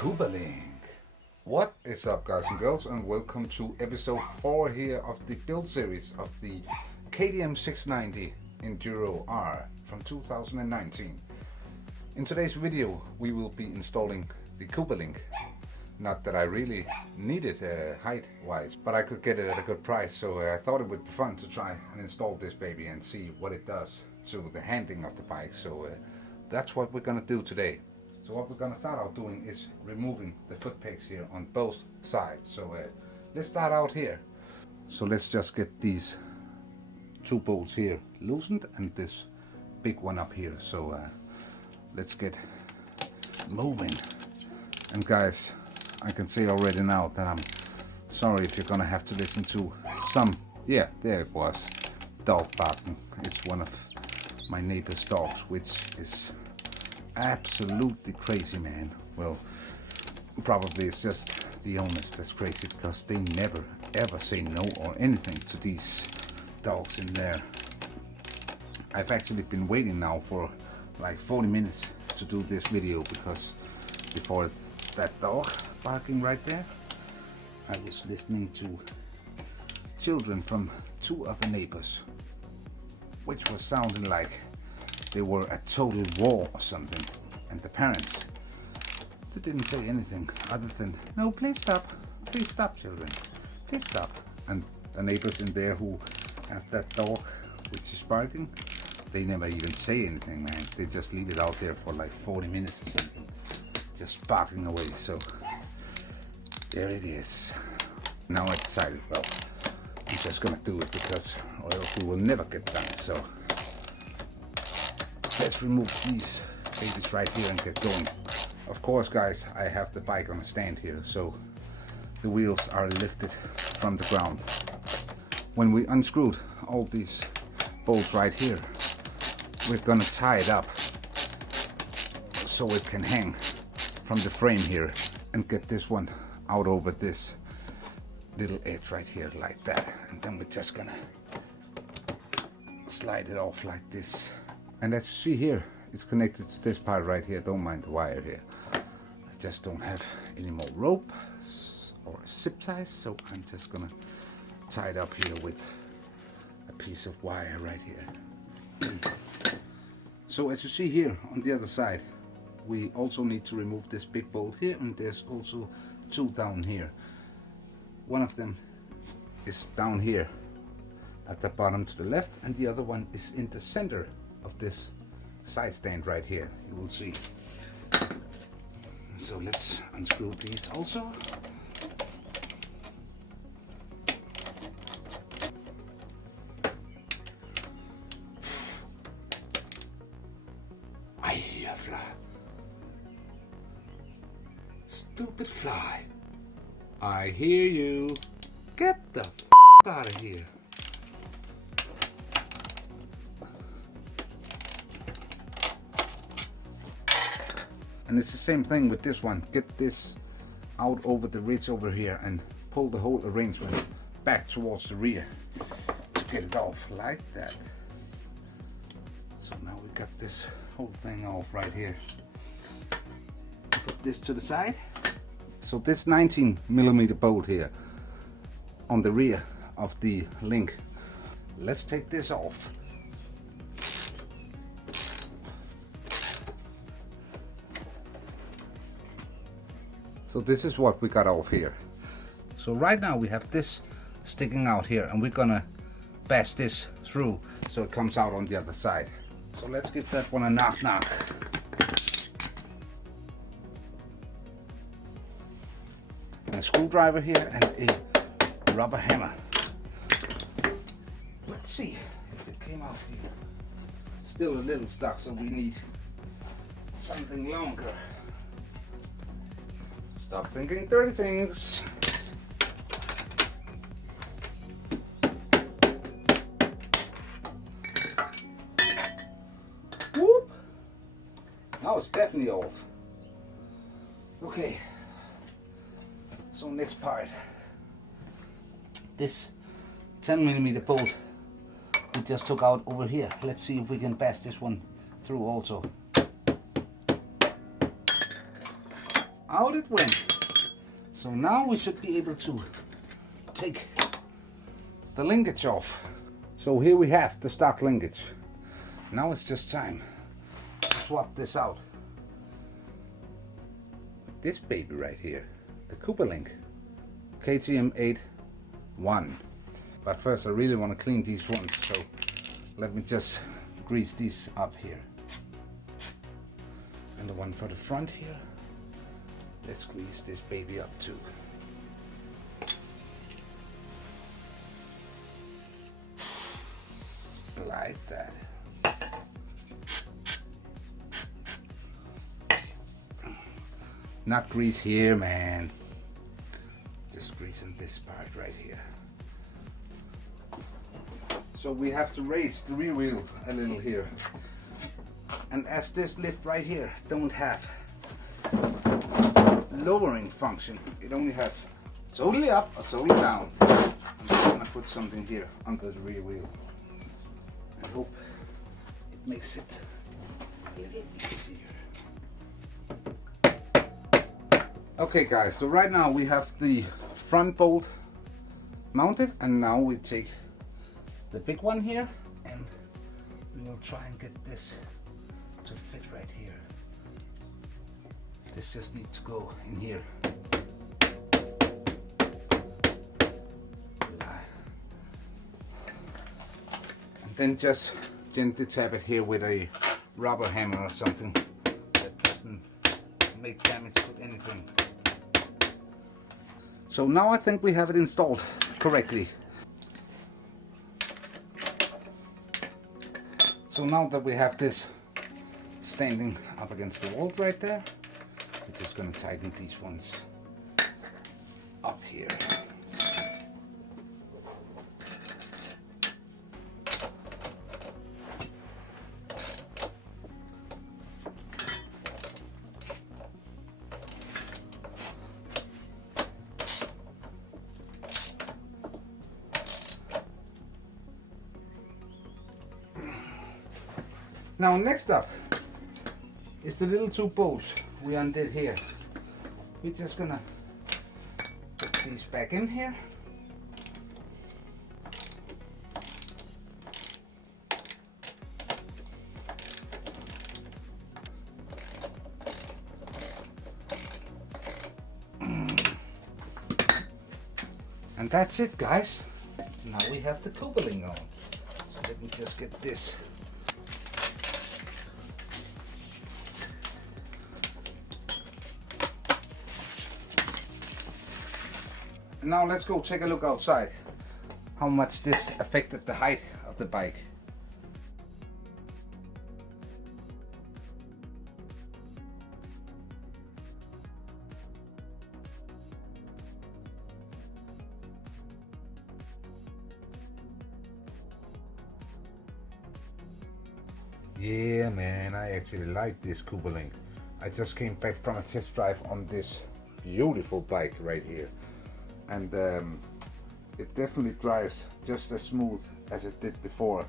Kouba Link. What is up, guys and girls, and welcome to episode 4 here of the build series of the KTM 690 Enduro R from 2019. In today's video we will be installing the Kouba Link. Not that I really need it height wise, but I could get it at a good price, so I thought it would be fun to try and install this baby and see what it does to the handling of the bike. So that's what we're gonna do today. So what we're gonna start out doing is removing the foot pegs here on both sides. So let's start out here. So let's just get these two bolts here loosened and this big one up here. So let's get moving. And guys, I can say already now that I'm sorry if you're gonna have to listen to some, yeah, there it was, dog barking. It's one of my neighbor's dogs, which is absolutely crazy, man. Well, probably it's just the owners that's crazy, because they never ever say no or anything to these dogs in there. I've actually been waiting now for like 40 minutes to do this video, because before that dog barking right there, I was listening to children from two other neighbors, which was sounding like they were at total war or something, and the parents, they didn't say anything other than, no, please stop children, please stop. And the neighbors in there who have that dog which is barking, they never even say anything, man. They just leave it out there for like 40 minutes or something, just barking away. So there it is. Now I decided, well, I'm just gonna do it, because or else we will never get done. So let's remove these babies right here and get going. Of course, guys, I have the bike on a stand here, so the wheels are lifted from the ground. When we unscrewed all these bolts right here, we're gonna tie it up so it can hang from the frame here, and get this one out over this little edge right here like that. And then we're just gonna slide it off like this. And as you see here, it's connected to this part right here. Don't mind the wire here. I just don't have any more rope or zip ties, so I'm just gonna tie it up here with a piece of wire right here. So as you see here on the other side, we also need to remove this big bolt here, and there's also two down here. One of them is down here at the bottom to the left, and the other one is in the center of this side stand right here, you will see. So let's unscrew these also. I hear a fly. Stupid fly. I hear you. Get the out of here. And it's the same thing with this one. Get this out over the ridge over here and pull the whole arrangement back towards the rear to get it off like that. So now we got this whole thing off right here. Put this to the side. So this 19mm bolt here on the rear of the Link, let's take this off. So this is what we got off here. So right now we have this sticking out here, and we're gonna bash this through so it comes out on the other side. So let's give that one a knock. And a screwdriver here and a rubber hammer. Let's see if it came out here. Still a little stuck, so we need something longer. Stop thinking dirty things. Whoop! Now it's definitely off. Okay. So next part. This 10mm bolt we just took out over here. Let's see if we can bash this one through also. out it went. So now we should be able to take the linkage off. So here we have the stock linkage. Now it's just time to swap this out. This baby right here, the Kouba Link KTM8-1. But first I really want to clean these ones, so let me just grease these up here. And the one for the front here, let's grease this baby up too. Like that. Not grease here, man. Just greasing this part right here. So we have to raise the rear wheel a little here. And as this lift right here don't have lowering function, it only has totally up or totally down. I'm just gonna put something here under the rear wheel. I hope it makes it a little easier. Okay guys, so right now we have the front bolt mounted, and now we take the big one here and we will try and get this to fit right here. This just needs to go in here. And then just gently tap it here with a rubber hammer or something that doesn't make damage to anything. So now I think we have it installed correctly. So now that we have this standing up against the wall right there, we're just going to tighten these ones up here. Now next up is the little two bolts we undid here. We're just gonna put these back in here. And that's it, guys. Now we have the Kouba Link on. So let me just get this. Now let's go take a look outside, how much this affected the height of the bike. Yeah man, I actually like this Kouba Link. I just came back from a test drive on this beautiful bike right here. And it definitely drives just as smooth as it did before,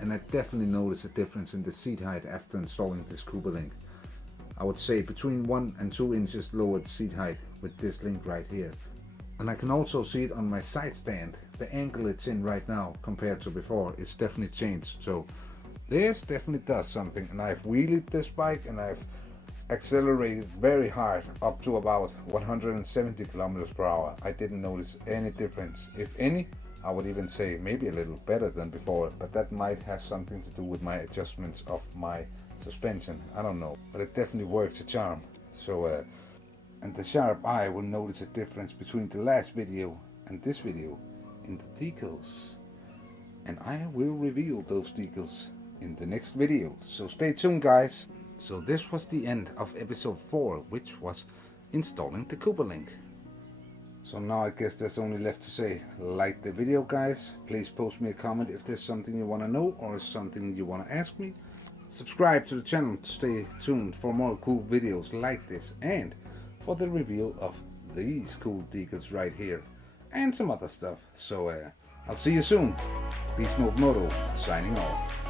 and I definitely noticed a difference in the seat height after installing this Kouba Link. I would say between 1 and 2 inches lowered seat height with this link right here. And I can also see it on my side stand. The angle it's in right now compared to before is definitely changed. So this definitely does something, and I've wheelied this bike and I've accelerated very hard up to about 170 kilometers per hour. I didn't notice any difference. If any, I would even say maybe a little better than before, but that might have something to do with my adjustments of my suspension. I don't know, but it definitely works a charm. So and the sharp eye will notice a difference between the last video and this video in the decals, and I will reveal those decals in the next video, so stay tuned guys. So this was the end of episode 4, which was installing the Kouba Link. So now I guess there's only left to say, like the video guys, please post me a comment if there's something you want to know or something you want to ask me. Subscribe to the channel to stay tuned for more cool videos like this, and for the reveal of these cool decals right here, and some other stuff. So I'll see you soon. Supermoto signing off.